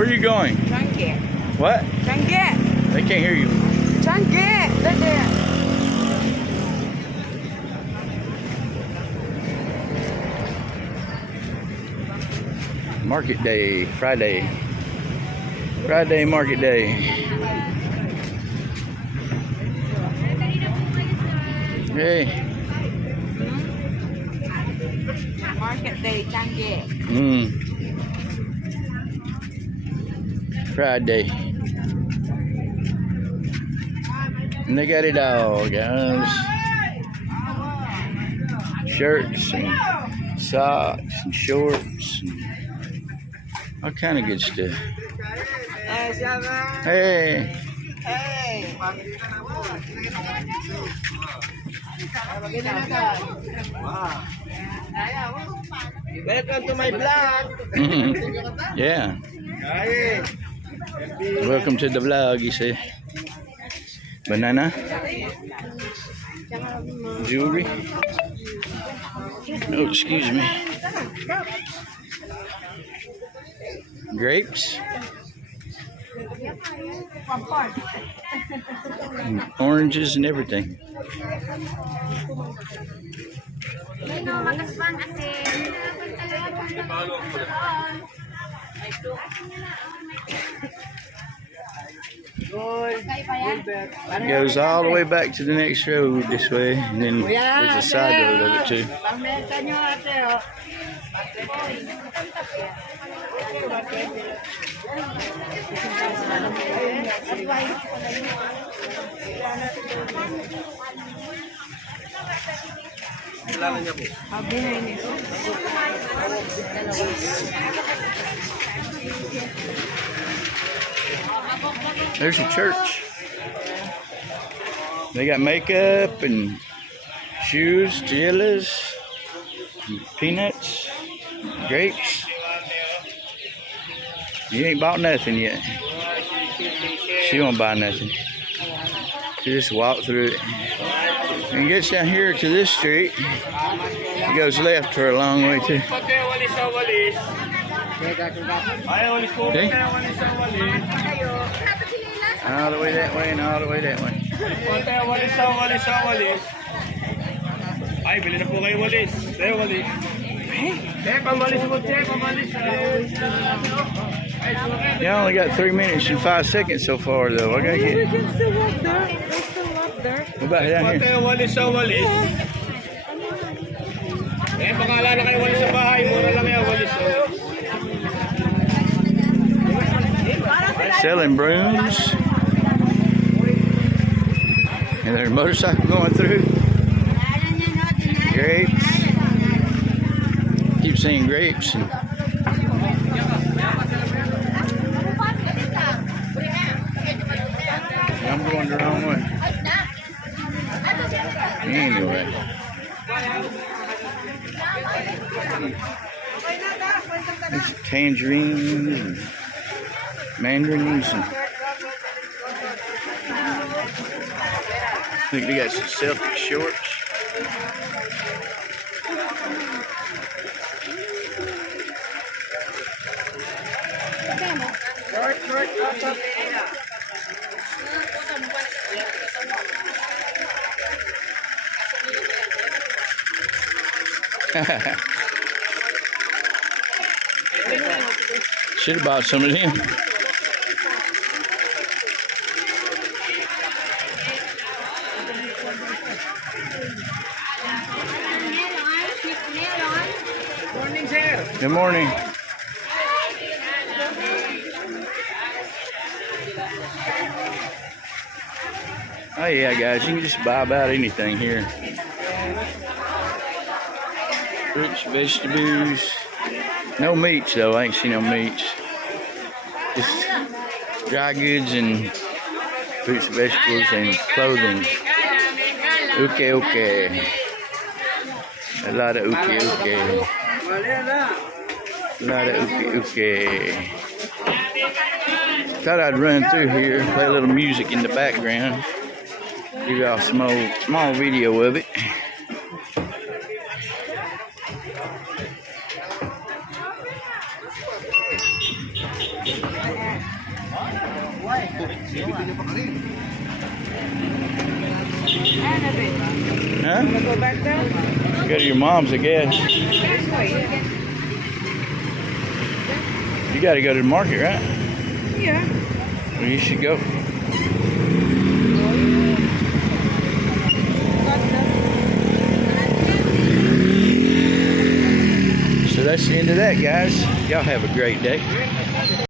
Where are you going? Changge. What? Changge. They can't hear you. Changge. There. Market day, Friday. Friday market day. Hey. Market day, Changge. Friday. And they got it all, guys. Shirts and socks and shorts and all kind of good stuff. Hey. Hey. Welcome to my vlog. Yeah. Welcome to the vlog, you say. Banana. Jewelry. Oh, excuse me. Grapes. And oranges and everything. It goes all the way back to the next road this way, and then there's a side road of it too. There's a church. They got makeup and shoes, jellies, and peanuts, grapes. You ain't bought nothing yet. She won't buy nothing. She just walk through it. And gets down here to this street. It goes left for a long way too. Okay. All the way that way and all the way that way. Ay, bili na po kayo walis. Tayo walis. Pamalis mo, pamalis. You only got 3 minutes and 5 seconds so far though. I gotta get. We can still walk there. We're still up there. What about down here? Tayo walis sa walis. Pakala na kayo walis sa bahay. Mura lang yan walis. Selling brooms. And there's a motorcycle going through. Grapes. Keep seeing grapes. And I'm going the wrong way. Anyway. There's tangerines and mandarins and I think they got some Celtic shorts. Should have bought some of them. Morning, sir. Good morning. Oh yeah, guys, you can just buy about anything here. Fruits, vegetables. No meats though, I ain't seen no meats. Just dry goods and fruits, vegetables, and clothing. Okay. A lot of okay. A lot of okay. Thought I'd run through here, play a little music in the background. Give y'all a small video of it. Huh? Wanna go back there? Go to your mom's, I guess. This way, yeah. You got to go to the market, right? Yeah. Well, you should go. So that's the end of that, guys. Y'all have a great day.